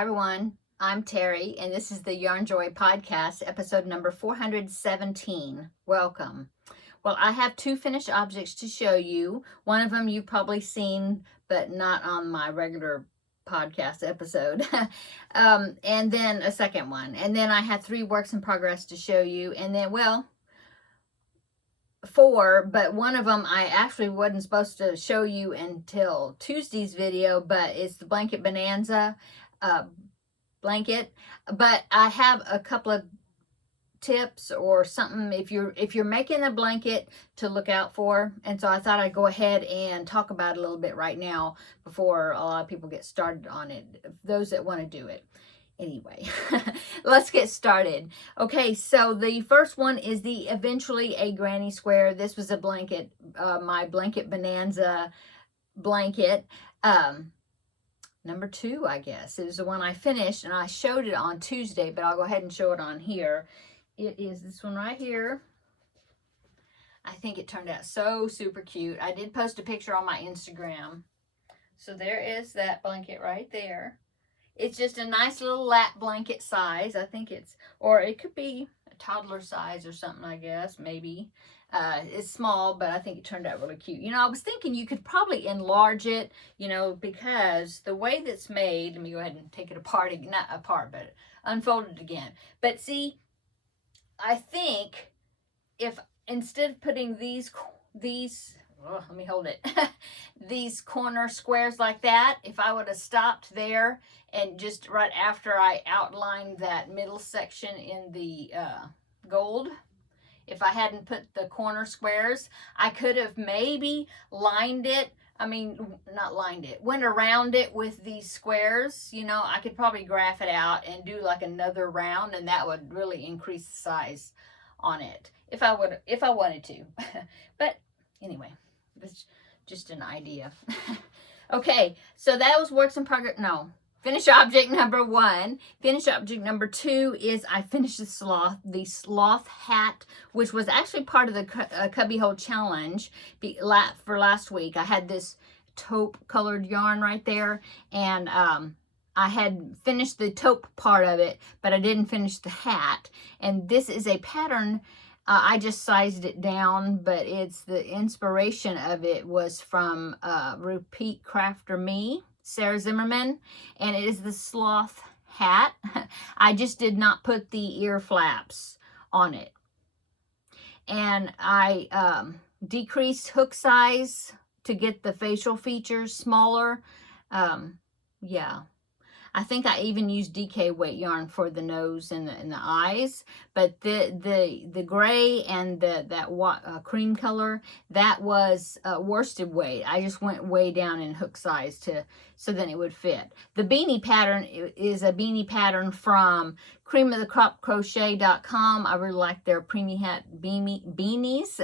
Hi everyone, I'm Terry and this is the Yarnjoy podcast, episode number 417. Welcome. Well, I have two finished objects to show you. One of them you've probably seen, but not on my regular podcast episode. And then a second one. And then I have three works in progress to show you. And then, well, four, but one of them I actually wasn't supposed to show you until Tuesday's video, but it's the Blanket Bonanza blanket. But I have a couple of tips or something if you're making a blanket to look out for, and so I thought I'd go ahead and talk about it a little bit right now before a lot of people get started on it, those that want to do it. Anyway, let's get started. Okay, so the first one is the Eventually a Granny Square. This was a blanket, my Blanket Bonanza blanket. Number 2, I guess. It was the one I finished, and I showed it on Tuesday, but I'll go ahead and show it on here. It is this one right here. I think it turned out so super cute. I did post a picture on my Instagram. So there is that blanket right there. It's just a nice little lap blanket size. I think it's, or it could be a toddler size or something, I guess, maybe. It's small, but I think it turned out really cute. You know, I was thinking you could probably enlarge it, you know, because the way that's made, let me go ahead and take it apart, not apart, but unfold it again. But see, I think if instead of putting these, oh, let me hold it, these corner squares like that, if I would have stopped there and just right after I outlined that middle section in the gold, if I hadn't put the corner squares, I could have maybe lined it. I mean, not lined it, went around it with these squares. You know, I could probably graph it out and do like another round, and that would really increase the size on it if I wanted to. But anyway, it's just an idea. Okay, so that was works in progress. No, finish object number 1. Finish object number 2 is I finished the sloth hat, which was actually part of the Cubbyhole Challenge for last week. I had this taupe colored yarn right there, and I had finished the taupe part of it, but I didn't finish the hat. And this is a pattern. I just sized it down, but it's the inspiration of it was from Repeat Crafter Me, Sarah Zimmerman, and it is the sloth hat. I just did not put the ear flaps on it. And I decreased hook size to get the facial features smaller. Yeah. I think I even used DK weight yarn for the nose and the eyes, but the gray and that cream color, that was worsted weight. I just went way down in hook size so then it would fit. The beanie pattern is a beanie pattern from creamofthecropcrochet.com. I really like their preemie hat beanies,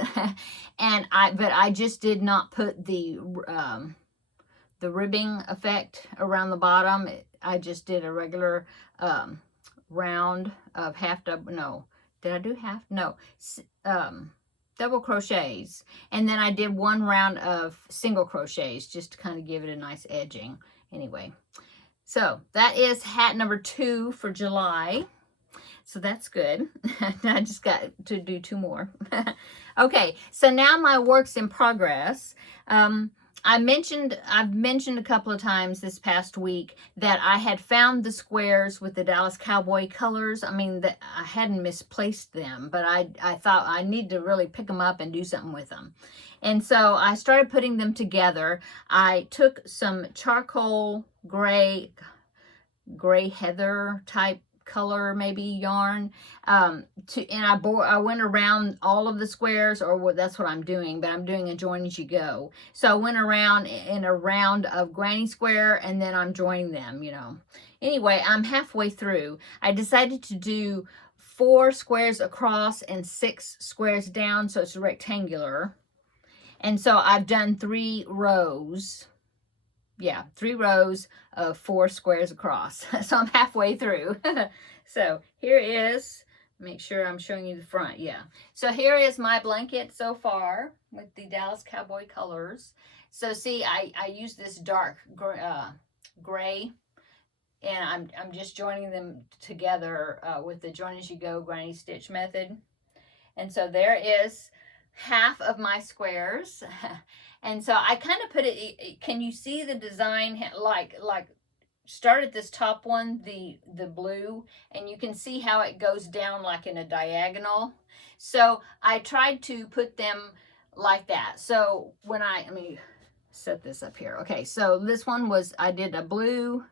but I just did not put the ribbing effect around the bottom. I just did a regular round of double crochets, and then I did one round of single crochets just to kind of give it a nice edging. Anyway, so that is hat number 2 for July. So that's good. I just got to do 2 more. Okay, so now my works in progress. I've mentioned a couple of times this past week that I had found the squares with the Dallas Cowboy colors. I mean, that I hadn't misplaced them, but I thought I need to really pick them up and do something with them. And so I started putting them together. I took some charcoal gray heather type color, maybe yarn, and I went around all of the squares, or that's what I'm doing, but I'm doing a join as you go. So I went around in a round of granny square, and then I'm joining them, you know. Anyway, I'm halfway through. I decided to do 4 squares across and 6 squares down, so it's rectangular. And so I've done 3 rows. Yeah, 3 rows of 4 squares across. So I'm halfway through. So here is, make sure I'm showing you the front. Yeah. So here is my blanket so far with the Dallas Cowboy colors. So see, I use this dark gray and I'm just joining them together with the join as you go granny stitch method. And so there is half of my squares. And so I kind of put it, can you see the design, like start at this top one, the blue, and you can see how it goes down like in a diagonal. So I tried to put them like that. So when let me set this up here. Okay, so this one was, I did a blue,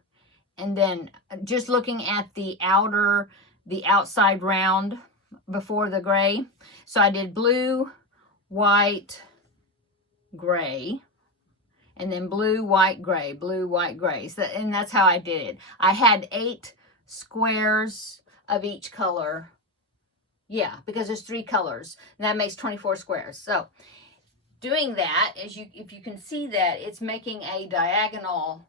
and then just looking at the outside round before the gray. So I did blue, white, gray, and then blue, white, gray, blue, white, gray. So, and that's how I did it. I had 8 squares of each color. Yeah, because there's 3 colors, and that makes 24 squares. So doing that, if you can see that, it's making a diagonal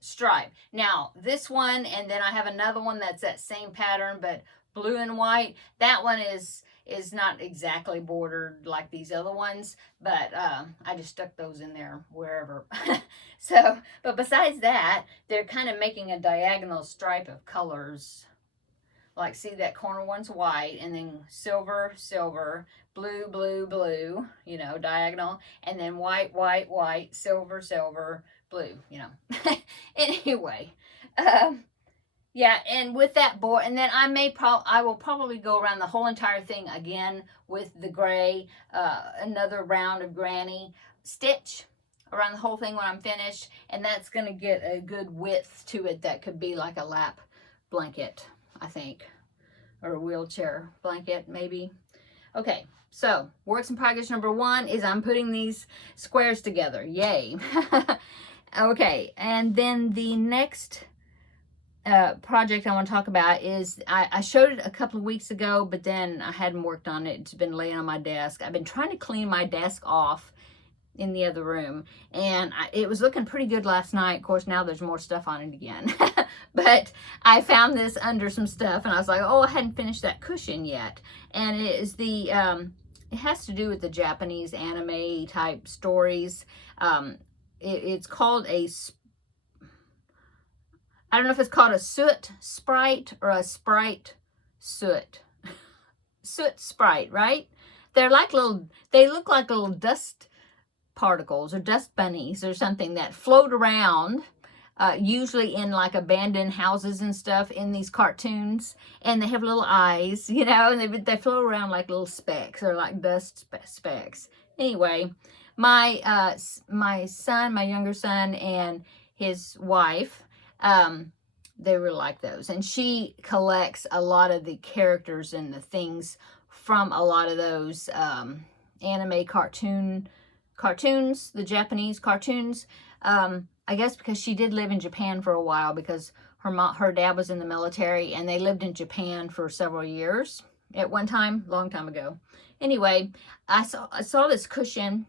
stripe. Now this one, and then I have another one that's that same pattern but blue and white. That one is not exactly bordered like these other ones, but I just stuck those in there wherever. So, but besides that, they're kind of making a diagonal stripe of colors. Like, see, that corner one's white, and then silver, silver, blue, blue, blue, you know, diagonal, and then white, white, white, silver, silver, blue, you know. Anyway, yeah, and with that board, and then I will probably go around the whole entire thing again with the gray, another round of granny stitch around the whole thing when I'm finished, and that's going to get a good width to it that could be like a lap blanket, I think, or a wheelchair blanket maybe. Okay, so works in progress number 1 is I'm putting these squares together. Yay. Okay, and then the next project I want to talk about is, I showed it a couple of weeks ago, but then I hadn't worked on it. It's been laying on my desk. I've been trying to clean my desk off in the other room, and it was looking pretty good last night. Of course, now there's more stuff on it again. But I found this under some stuff, and I was like, oh, I hadn't finished that cushion yet. And it is it has to do with the Japanese anime type stories. It's called I don't know if it's called a Soot sprite or a sprite Soot. Soot sprite, right? They're like they look like little dust particles or dust bunnies or something that float around, usually in like abandoned houses and stuff in these cartoons, and they have little eyes, you know, and they float around like little specks or like dust specks. Anyway, my son, my younger son, and his wife, they were like those, and she collects a lot of the characters and the things from a lot of those anime cartoons, the Japanese cartoons. I guess because she did live in Japan for a while, because her dad was in the military, and they lived in Japan for several years at one time, long time ago. Anyway, I saw this cushion,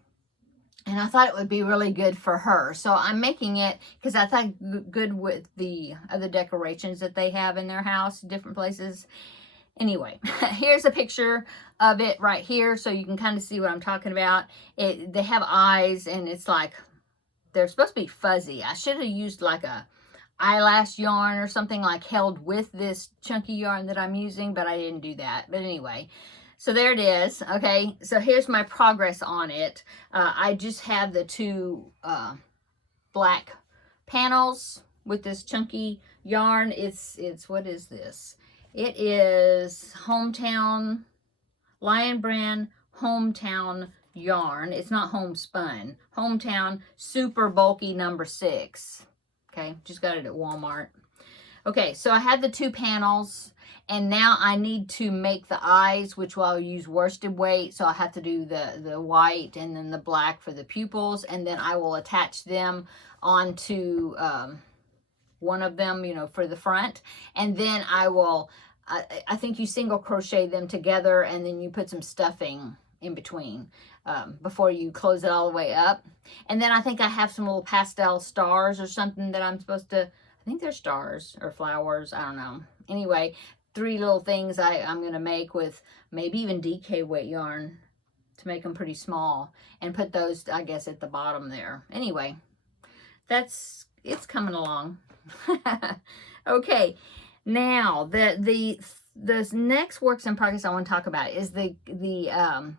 and I thought it would be really good for her. So I'm making it because I thought good with the other decorations that they have in their house, different places. Anyway, here's a picture of it right here, so you can kind of see what I'm talking about. They have eyes, and it's like, they're supposed to be fuzzy. I should have used like a eyelash yarn or something, like held with this chunky yarn that I'm using, but I didn't do that. But anyway, so there it is. Okay, so here's my progress on it. I just have the 2 black panels with this chunky yarn. It's what is this? It is Hometown, Lion Brand Hometown yarn. It's not homespun. Hometown super bulky number 6. Okay, just got it at Walmart. Okay, so I had the 2 panels, and now I need to make the eyes, which I'll use worsted weight. So I have to do the white and then the black for the pupils, and then I will attach them onto one of them, you know, for the front, and then I think you single crochet them together, and then you put some stuffing in between before you close it all the way up. And then I think I have some little pastel stars or something that I'm supposed to, I think they're stars or flowers, I don't know. Anyway, 3 little things I'm going to make with maybe even DK weight yarn to make them pretty small, and put those, I guess, at the bottom there. Anyway, it's coming along. Okay, now the next works in progress I want to talk about is the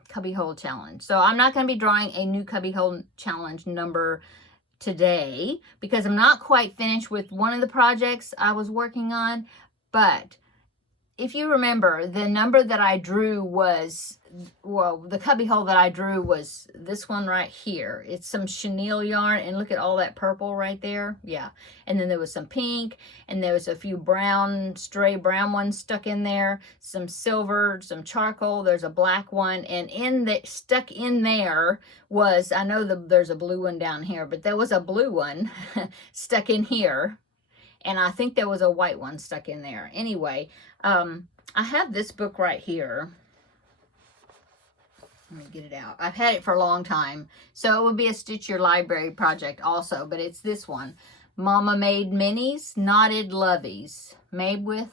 cubbyhole challenge. So I'm not going to be drawing a new cubbyhole challenge number today because I'm not quite finished with one of the projects I was working on. But if you remember, the number that I drew was, well, the cubbyhole that I drew was this one right here. It's some chenille yarn, and look at all that purple right there. Yeah, and then there was some pink, and there was a few brown, stray brown ones stuck in there, some silver, some charcoal. There's a black one, and stuck in there was, I know there's a blue one down here, but there was a blue one stuck in here. And I think there was a white one stuck in there. Anyway, I have this book right here. Let me get it out. I've had it for a long time. So it would be a Stitch Your Library project also. But it's this one. Mama Made Minis Knotted Loveys. Made with,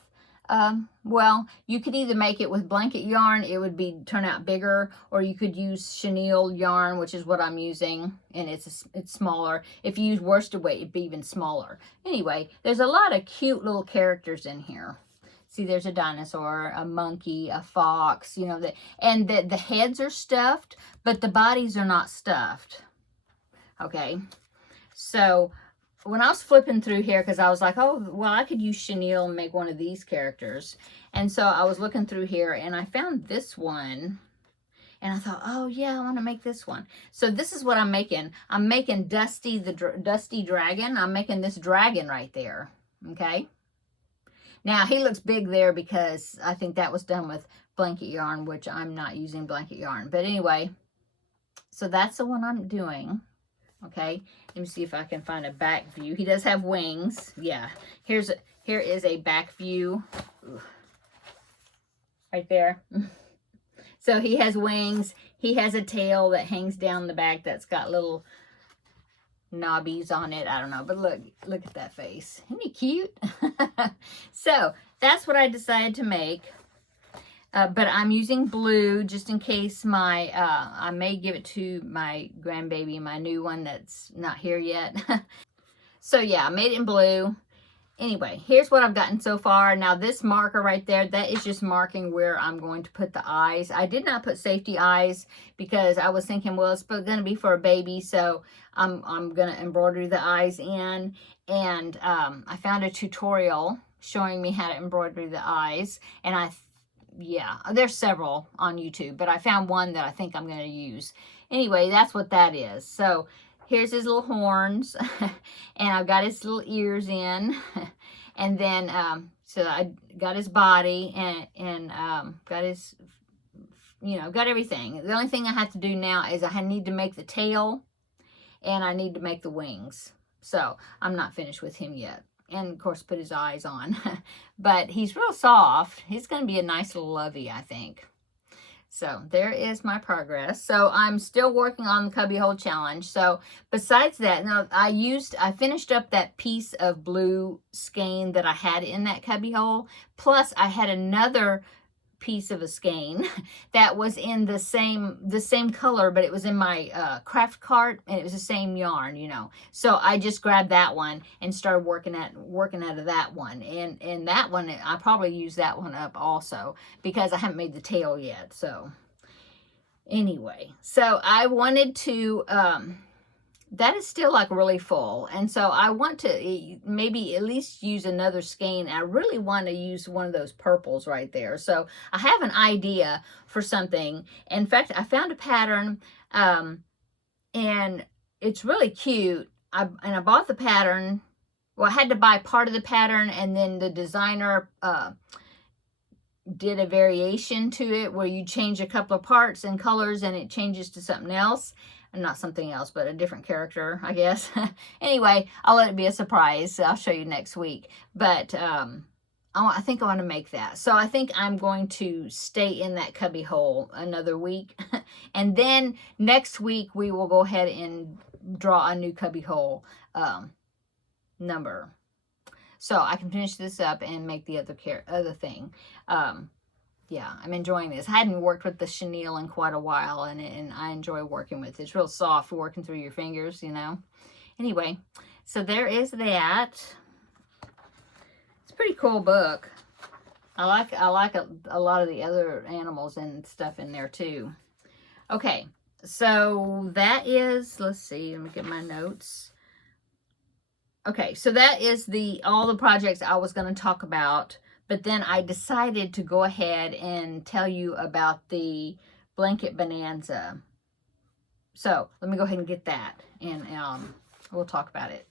well, you could either make it with blanket yarn. It would turn out bigger. Or you could use chenille yarn, which is what I'm using. And it's smaller. If you use worsted weight, it'd be even smaller. Anyway, there's a lot of cute little characters in here. See, there's a dinosaur, a monkey, a fox, you know, and the heads are stuffed, but the bodies are not stuffed. Okay, so when I was flipping through here, because I was like, oh, well, I could use chenille and make one of these characters. And so I was looking through here, and I found this one. And I thought, oh, yeah, I want to make this one. So this is what I'm making. I'm making Dusty, the Dusty Dragon. I'm making this dragon right there, okay? Now, he looks big there because I think that was done with blanket yarn, which I'm not using blanket yarn. But anyway, so that's the one I'm doing. Okay, let me see if I can find a back view. He does have wings. Yeah, here is a back view. Ooh. Right there. So he has wings. He has a tail that hangs down the back that's got little knobbies on it. I don't know, but look at that face. Isn't he cute? So that's what I decided to make. But I'm using blue just in case I may give it to my grandbaby, my new one that's not here yet. So yeah, I made it in blue. Anyway, here's what I've gotten so far. Now this marker right there, that is just marking where I'm going to put the eyes. I did not put safety eyes because I was thinking, well, it's going to be for a baby, so I'm going to embroider the eyes in. And I found a tutorial showing me how to embroider the eyes. And yeah, there's several on YouTube, but I found one that I think I'm going to use. Anyway, that's what that is. So here's his little horns, and I've got his little ears in, and then, so I got his body, and got his, you know, got everything. The only thing I have to do now is I need to make the tail, and I need to make the wings. So I'm not finished with him yet. And of course, put his eyes on. But he's real soft. He's going to be a nice little lovey, I think. So there is my progress. So I'm still working on the cubbyhole challenge. So besides that, now I finished up that piece of blue skein that I had in that cubbyhole. Plus I had another piece of a skein that was in the same color, but it was in my craft cart, and it was the same yarn, you know. So I just grabbed that one and started working out of that one, and that one I probably use that one up also because I haven't made the tail yet. So anyway, so I wanted to that is still like really full, and so I want to maybe at least use another skein. I really want to use one of those purples right there. So I have an idea for something. In fact, I found a pattern, and it's really cute. I bought the pattern. Well, I had to buy part of the pattern, and then the designer did a variation to it where you change a couple of parts and colors and it changes to something else. And not something else, but a different character, I guess. Anyway, I'll let it be a surprise. I'll show you next week. But I think I want to make that. So I think I'm going to stay in that cubby hole another week. And then next week, we will go ahead and draw a new cubby hole number. So I can finish this up and make the other thing. Yeah, I'm enjoying this. I hadn't worked with the chenille in quite a while, and I enjoy working with it. It's real soft working through your fingers, you know. Anyway, so there is that. pretty cool book. I like a lot of the other animals and stuff in there too. Okay, so that is, let's see, let me get my notes. Okay, so that is all the projects I was going to talk about, but then I decided to go ahead and tell you about the blanket bonanza. So let me go ahead and get that, and we'll talk about it.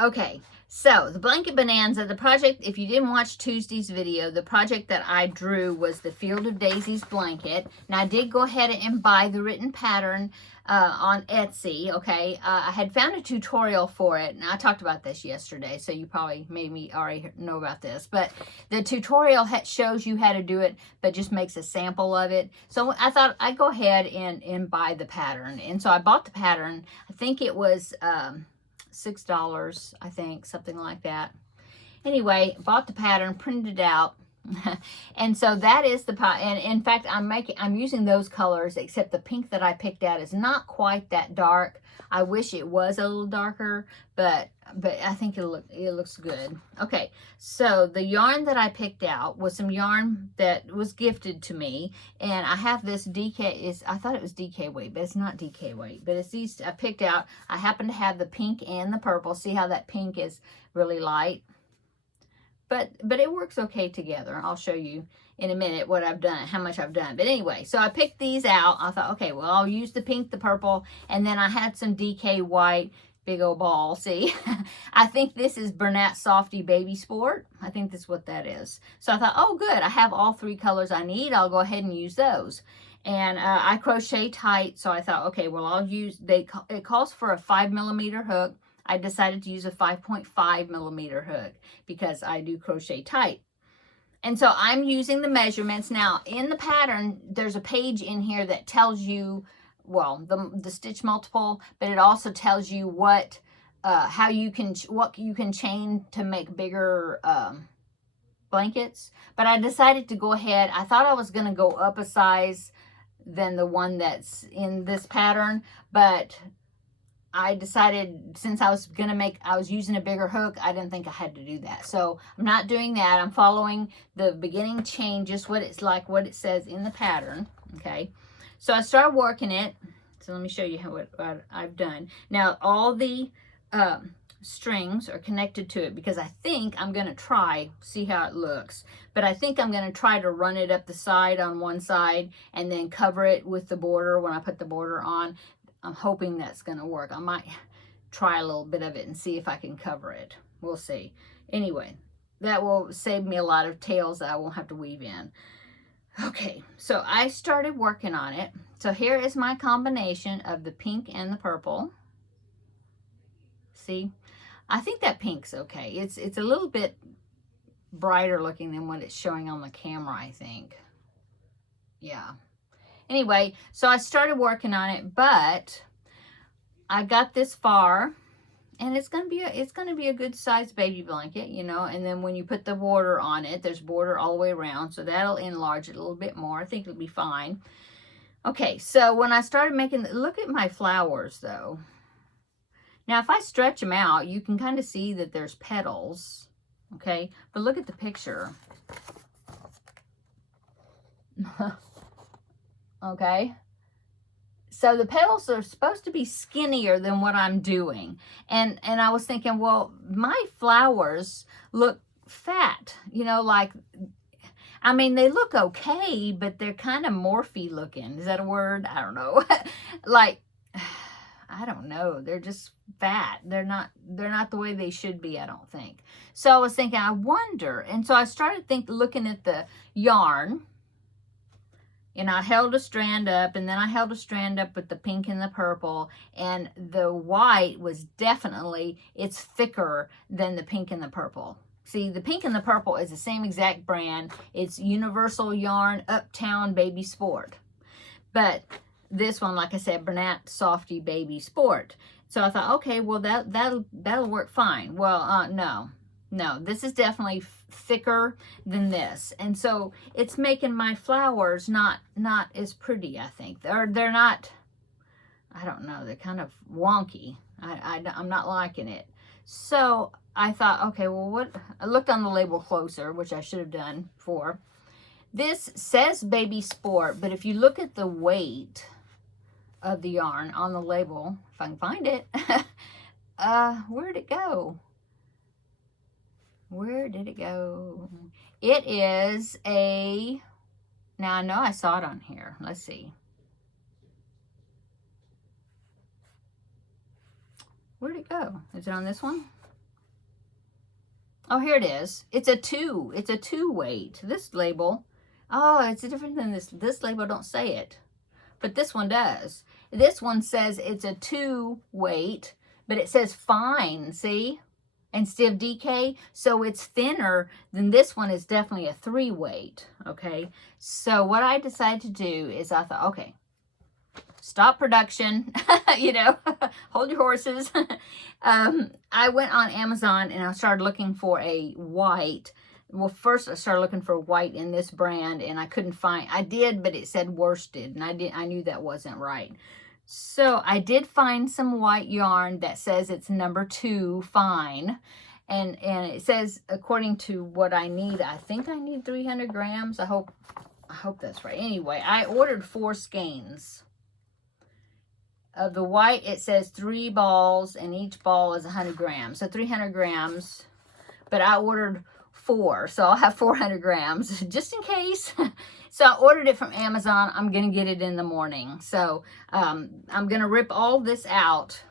Okay, so the blanket bonanza, the project, if you didn't watch Tuesday's video, the project that I drew was the Field of Daisies blanket. Now I did go ahead and buy the written pattern on Etsy, okay? I had found a tutorial for it, and I talked about this yesterday, so you probably maybe already know about this, but the tutorial shows you how to do it, but just makes a sample of it. So I thought I'd go ahead and buy the pattern, and so I bought the pattern. I think it was $6, I think, something like that. Anyway, bought the pattern, printed it out, and so that is the and in fact I'm using those colors, except the pink that I picked out is not quite that dark. I wish it was a little darker, but I think it looks good. Okay, so the yarn that I picked out was some yarn that was gifted to me, and I have this DK, I thought it was DK weight, but it's not DK weight, but it's these I picked out. I happen to have the pink and the purple. See how that pink is really light? But it works okay together. I'll show you in a minute what I've done, how much I've done. But anyway, so I picked these out. I thought, okay, well, I'll use the pink, the purple, and then I had some DK white, big old ball, see? I think this is Bernat Softy Baby Sport. I think that's what that is. So I thought, oh, good, I have all 3 colors I need. I'll go ahead and use those. And I crochet tight, so I thought, okay, well, I'll use, it calls for a 5mm hook. I decided to use a 5.5mm hook because I do crochet tight. And so I'm using the measurements. Now, in the pattern, there's a page in here that tells you, well, the stitch multiple, but it also tells you what you can chain to make bigger blankets. But I decided to go ahead. I thought I was going to go up a size than the one that's in this pattern, but I decided since I was using a bigger hook, I didn't think I had to do that. So I'm not doing that. I'm following the beginning chain, just what it's like, what it says in the pattern. Okay. So I started working it. So let me show you what I've done. Now all the strings are connected to it because I think I'm going to see how it looks. But I think I'm going to try to run it up the side on one side and then cover it with the border when I put the border on. I'm hoping that's going to work. I might try a little bit of it and see if I can cover it. We'll see. Anyway, that will save me a lot of tails that I won't have to weave in. Okay, so I started working on it. So here is my combination of the pink and the purple. See? I think that pink's okay. It's a little bit brighter looking than what it's showing on the camera, I think. Yeah. Anyway, so I started working on it, but I got this far, and it's gonna be a good sized baby blanket, you know. And then when you put the border on it, there's border all the way around, so that'll enlarge it a little bit more. I think it'll be fine. Okay, so when I started making, look at my flowers though. Now, if I stretch them out, you can kind of see that there's petals, okay? But look at the picture. Okay, so the petals are supposed to be skinnier than what I'm doing, and I was thinking, well, my flowers look fat, you know, like, I mean, they look okay, but they're kind of morphy looking. Is that a word? I don't know. Like, I don't know, they're just fat. They're not the way they should be, I don't think. So I was thinking, I wonder, and so I started looking at the yarn. And I held a strand up, and then I held a strand up with the pink and the purple, and the white was definitely, it's thicker than the pink and the purple. See, the pink and the purple is the same exact brand. It's Universal Yarn Uptown Baby Sport. But this one, like I said, Bernat Softy Baby Sport. So I thought, okay, well, that'll work fine. Well, no, this is definitely thicker than this, and so it's making my flowers not as pretty, I think. They're not, I don't know, they're kind of wonky. I'm not liking it. So I thought, okay, well, what? I looked on the label closer, which I should have done before. This says baby sport, but if you look at the weight of the yarn on the label, if I can find it, where'd it go? Where did it go? It is a, now I know I saw it on here. Let's see. Where'd it go? Is it on this one? Oh, here it is. It's a 2. It's a 2 weight. This label, oh, it's different than this. This label don't say it, but this one does. This one says it's a 2 weight, but it says fine, see? Instead of DK, so it's thinner than this one. Is definitely a 3 weight, okay? So what I decided to do is I thought, okay, stop production, you know, hold your horses. I went on Amazon and I started looking for a white. Well, first I started looking for white in this brand and I couldn't find, I did, but it said worsted and I knew that wasn't right. So I did find some white yarn that says it's number 2 fine. And it says, according to what I need, I think I need 300 grams. I hope that's right. Anyway, I ordered 4 skeins. Of the white, it says 3 balls, and each ball is 100 grams. So 300 grams, but I ordered 4, so I'll have 400 grams, just in case. So I ordered it from Amazon. I'm going to get it in the morning. So I'm going to rip all this out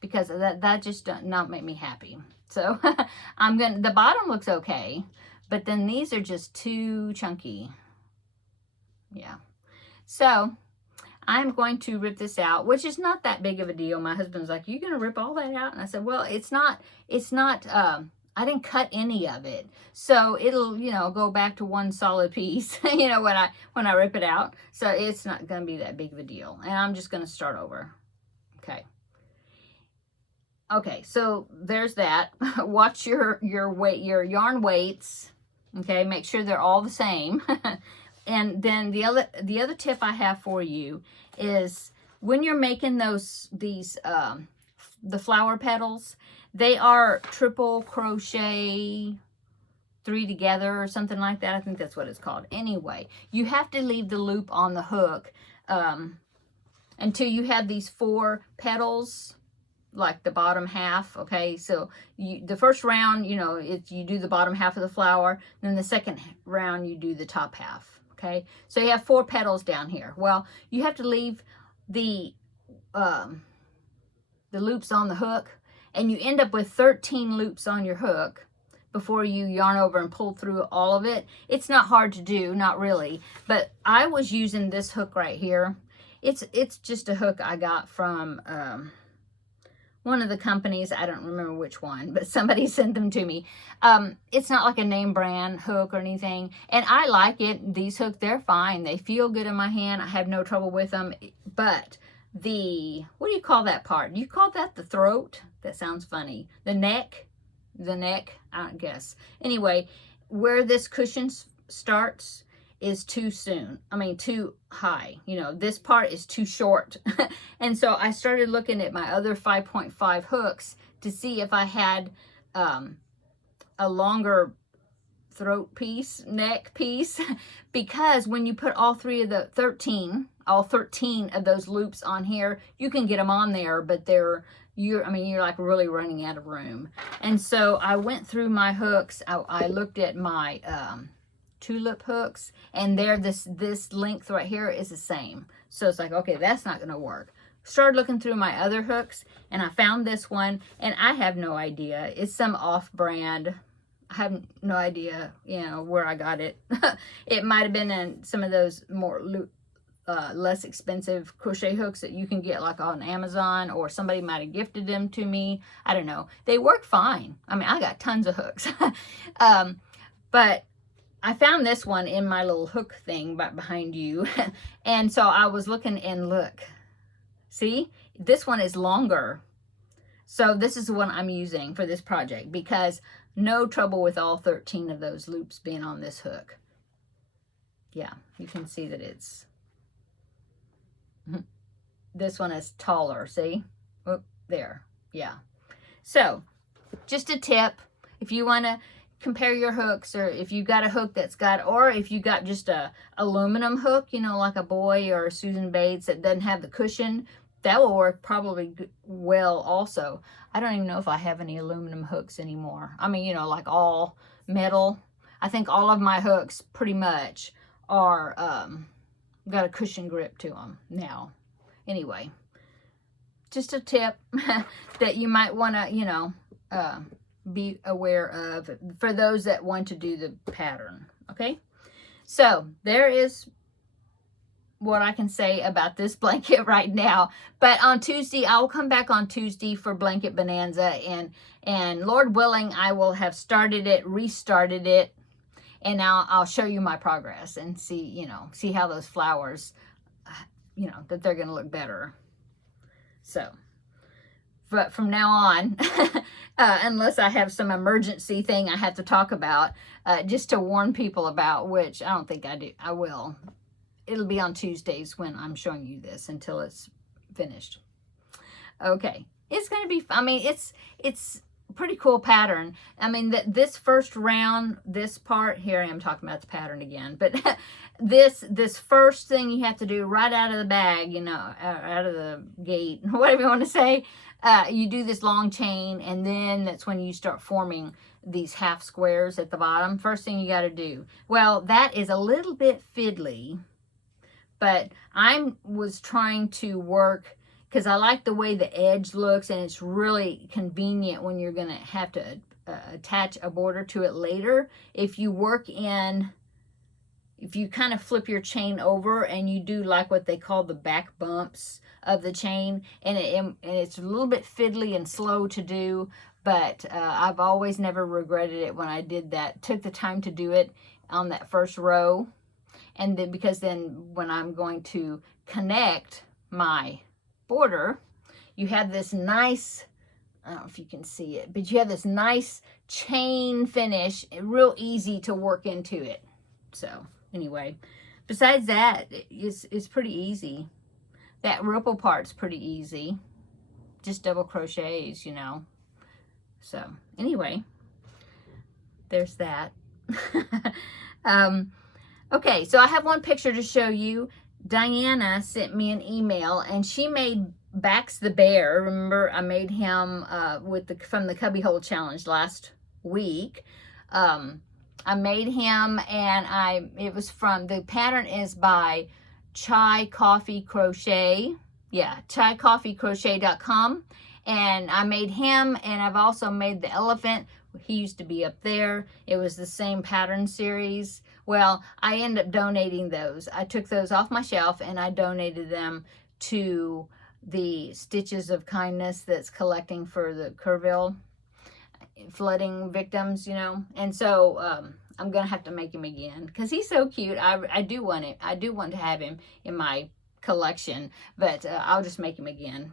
because that just does not make me happy. So the bottom looks okay, but then these are just too chunky. Yeah. So I'm going to rip this out, which is not that big of a deal. My husband's like, "You gonna rip all that out?" And I said, well, it's not, I didn't cut any of it. So it'll, you know, go back to one solid piece, you know, when I rip it out. So it's not gonna be that big of a deal. And I'm just gonna start over. Okay. Okay, so there's that. Watch your yarn weights. Okay, make sure they're all the same. And then the other tip I have for you is when you're making the flower petals, they are triple crochet 3 together or something like that. I think that's what it's called. Anyway, you have to leave the loop on the hook until you have these 4 petals, like the bottom half. Okay, so the first round, you know, you do the bottom half of the flower, then the second round you do the top half. Okay, so you have 4 petals down here. Well, you have to leave the loops on the hook, and you end up with 13 loops on your hook before you yarn over and pull through all of it. It's not hard to do, not really, but I was using this hook right here. It's just a hook I got from one of the companies. I don't remember which one, but somebody sent them to me. It's not like a name brand hook or anything, and I like it. These hooks, they're fine. They feel good in my hand. I have no trouble with them. But what do you call that part? You call that the throat? That sounds funny. The neck, I guess. Anyway, where this cushion starts is too high. You know, this part is too short. And so I started looking at my other 5.5 hooks to see if I had a longer throat piece, neck piece, because when you put all 13 of those loops on here, you can get them on there, but you're like really running out of room. And so I went through my hooks. I looked at my tulip hooks, and this length right here is the same. So it's like, okay, that's not gonna work. Started looking through my other hooks, and I found this one, and I have no idea. It's some off-brand. I have no idea, you know, where I got it. It might have been in some of those more less expensive crochet hooks that you can get like on Amazon, or somebody might have gifted them to me. I don't know. They work fine. I mean, I got tons of hooks. But I found this one in my little hook thing right behind you. And so I was looking, and look, see, this one is longer. So this is the one I'm using for this project, because no trouble with all 13 of those loops being on this hook. Yeah, you can see that this one is taller, see? Oh, there, yeah. So just a tip. If you want to compare your hooks, or if you got a hook that's got, or if you got just a aluminum hook, you know, like a Boy or a Susan Bates that doesn't have the cushion, that will work probably well also. I don't even know if I have any aluminum hooks anymore. I mean, you know, like all metal. I think all of my hooks pretty much are got a cushion grip to them now. Anyway, just a tip that you might want to, you know, be aware of for those that want to do the pattern. Okay, so there is what I can say about this blanket right now. But on Tuesday, I will come back on Tuesday for Blanket Bonanza, and Lord willing, I will have started it, restarted it, and I'll show you my progress and see, you know, see how those flowers, you know, that they're going to look better. So, but from now on, unless I have some emergency thing I have to talk about, just to warn people about, which I don't think I do, I will. It'll be on Tuesdays when I'm showing you this until it's finished. Okay, it's going to be, I mean, it's a pretty cool pattern. I mean, this first round, this part, here I am talking about the pattern again, but this first thing you have to do right out of the bag, you know, out of the gate, whatever you want to say, you do this long chain, and then that's when you start forming these half squares at the bottom. First thing you got to do. Well, that is a little bit fiddly, but I was trying to work, because I like the way the edge looks, and it's really convenient when you're going to have to attach a border to it later. If you work in, if you kind of flip your chain over and you do like what they call the back bumps of the chain, and it's a little bit fiddly and slow to do, but I've always never regretted it when I did that. Took the time to do it on that first row. And then, because then when I'm going to connect my border, you have this nice, I don't know if you can see it, but you have this nice chain finish, real easy to work into it. So anyway, besides that, it's pretty easy. That ripple part's pretty easy. Just double crochets, you know. So anyway, there's that. Okay, so I have one picture to show you. Diana sent me an email, and she made Bax the bear. Remember, I made him from the Cubbyhole Challenge last week. I made him, and it was from, the pattern is by Chai Coffee Crochet. Yeah, chaicoffeecrochet.com. And I made him, and I've also made the elephant. He used to be up there. It was the same pattern series. Well, I ended up donating those. I took those off my shelf and I donated them to the Stitches of Kindness that's collecting for the Kerrville flooding victims, you know. And so I'm going to have to make him again because he's so cute. I do want it. I do want to have him in my collection, but I'll just make him again.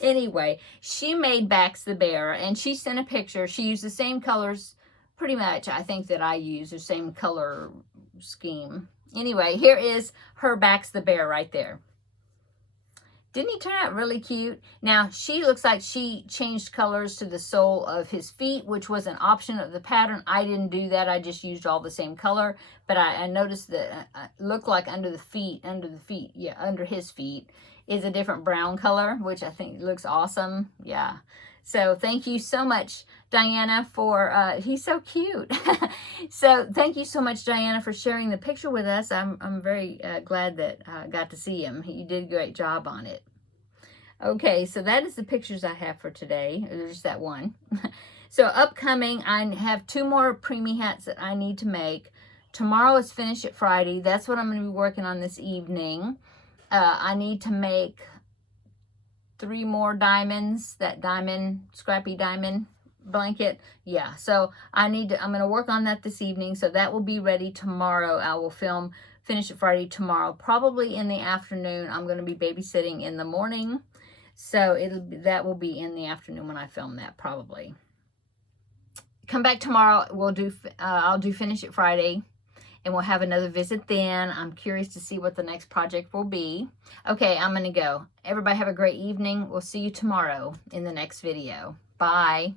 Anyway, she made Bax the bear, and she sent a picture. She used the same colors pretty much, I think, that I use, the same color scheme. Anyway, here is her Bax the bear right there. Didn't he turn out really cute? Now, she looks like she changed colors to the sole of his feet, which was an option of the pattern. I didn't do that. I just used all the same color. But I noticed that it looked like under his feet, is a different brown color, which I think looks awesome. Yeah. So thank you so much, Diana, for, he's so cute. So thank you so much, Diana, for sharing the picture with us. I'm very glad that I got to see him. You did a great job on it. Okay, so that is the pictures I have for today. There's that one. So upcoming, I have 2 more preemie hats that I need to make. Tomorrow is Finish It Friday. That's what I'm going to be working on this evening. I need to make 3 more diamonds, that scrappy diamond blanket. Yeah, so I'm going to work on that this evening, so that will be ready tomorrow. I will film Finish It Friday tomorrow, probably in the afternoon. I'm going to be babysitting in the morning, so that will be in the afternoon when I film that, probably. Come back tomorrow. I'll do Finish It Friday, and we'll have another visit then. I'm curious to see what the next project will be. Okay, I'm going to go. Everybody have a great evening. We'll see you tomorrow in the next video. Bye.